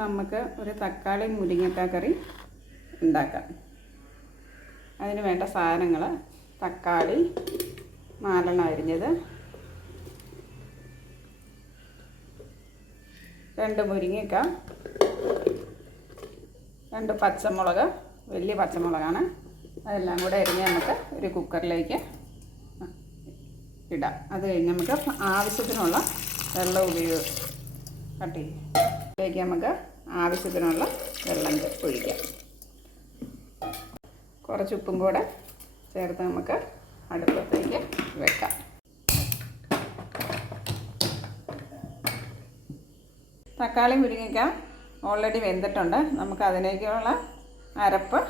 നമുക്ക് ഒരു തക്കാളി മുരിങ്ങക്കായ കറി ഉണ്ടാക്കാം. അതിന് വേണ്ട സാധനങ്ങൾ: തക്കാളി 4 അരിഞ്ഞത്, 2 മുരിങ്ങക്കായ, 2 പച്ചമുളക്, വലിയ പച്ചമുളകാണ്. അതെല്ലാം കൂടെ അരിഞ്ഞ് നമുക്ക് ഒരു കുക്കറിലേക്ക് ഇടാം. അത് കഴിഞ്ഞ് നമുക്ക് ആവശ്യത്തിനുള്ള വെള്ളം ഇതിലേക്ക് നമുക്ക് ആവശ്യത്തിനുള്ള വെള്ളം ഒഴിക്കാം. കുറച്ച് ഉപ്പും കൂടെ ചേർത്ത് നമുക്ക് അടുപ്പത്തേക്ക് വെക്കാം. തക്കാളി മുരിങ്ങയ്ക്ക ഓൾറെഡി വെന്തിട്ടുണ്ട്. നമുക്ക് അതിലേക്കുള്ള അരപ്പ്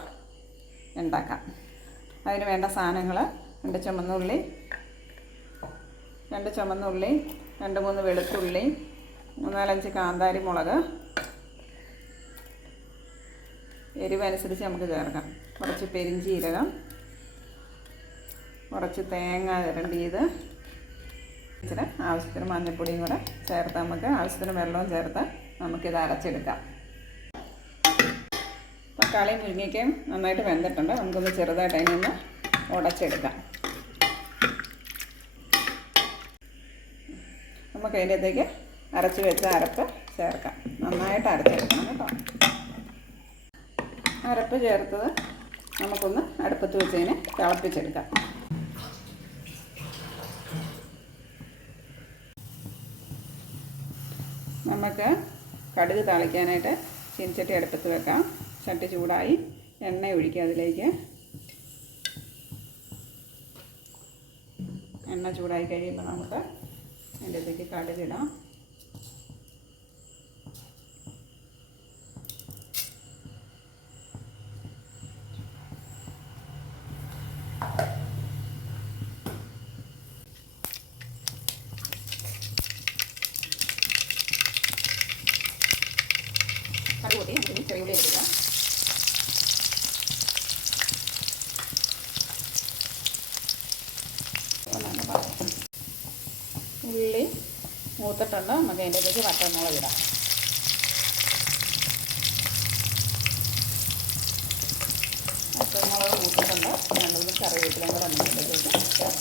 ഉണ്ടാക്കാം. അതിന് വേണ്ട സാധനങ്ങൾ: 2 ചുവന്നുള്ളി, 2 3 വെളുത്തുള്ളി, 4-5 കാന്താരി മുളക്, എരിവനുസരിച്ച് നമുക്ക് ചേർക്കാം. കുറച്ച് പെരിഞ്ചീരകം, കുറച്ച് തേങ്ങ ചിരണ്ടിയത്, ഇച്ചിരി ആവശ്യത്തിന് മഞ്ഞൾപ്പൊടിയും കൂടെ ചേർത്ത് നമുക്ക് ആവശ്യത്തിന് വെള്ളവും ചേർത്ത് നമുക്കിത് അരച്ചെടുക്കാം. തക്കാളി മുരിങ്ങയ്ക്കയും നന്നായിട്ട് വെന്തിട്ടുണ്ട്. നമുക്കൊന്ന് ചെറുതായിട്ട് അതിനൊന്ന് ഉടച്ചെടുക്കാം. നമുക്ക് അതിൻ്റെ അകത്തേക്ക് അരച്ച് വെച്ച അരപ്പ് ചേർക്കാം. നന്നായിട്ട് അരച്ചെടുക്കണം കേട്ടോ. അരപ്പ് ചേർത്തത് നമുക്കൊന്ന് അടുപ്പത്ത് വെച്ചതിന് തിളപ്പിച്ചെടുക്കാം. നമുക്ക് കടുക് താളിക്കാനായിട്ട് ചീനച്ചട്ടി അടുപ്പത്ത് വെക്കാം. ചട്ടി ചൂടായി, എണ്ണ ഒഴിക്കുക. അതിലേക്ക് എണ്ണ ചൂടായി കഴിയുമ്പോൾ നമുക്ക് അതിൻ്റെ അകത്തേക്ക് കടുകിടാം. കടുക് പൊട്ടി നമുക്ക് ചെറിയ ഉള്ളി എടുക്കുക. ഉള്ളി മൂത്തിട്ടുണ്ട്. നമുക്ക് അതിൻ്റെ അകത്തേക്ക് വറ്റൽമുളക് ഇടാം. വറ്റൽമുളക് മൂത്തിട്ടുണ്ട്. 2 കറിവേപ്പിലയും കൂടെ നമുക്ക് ഇതിലേക്ക് ചേർക്കാം.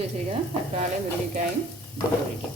വെച്ചിരിക്കുന്ന തക്കാളി മുരിങ്ങക്കായും ഒഴിക്കും.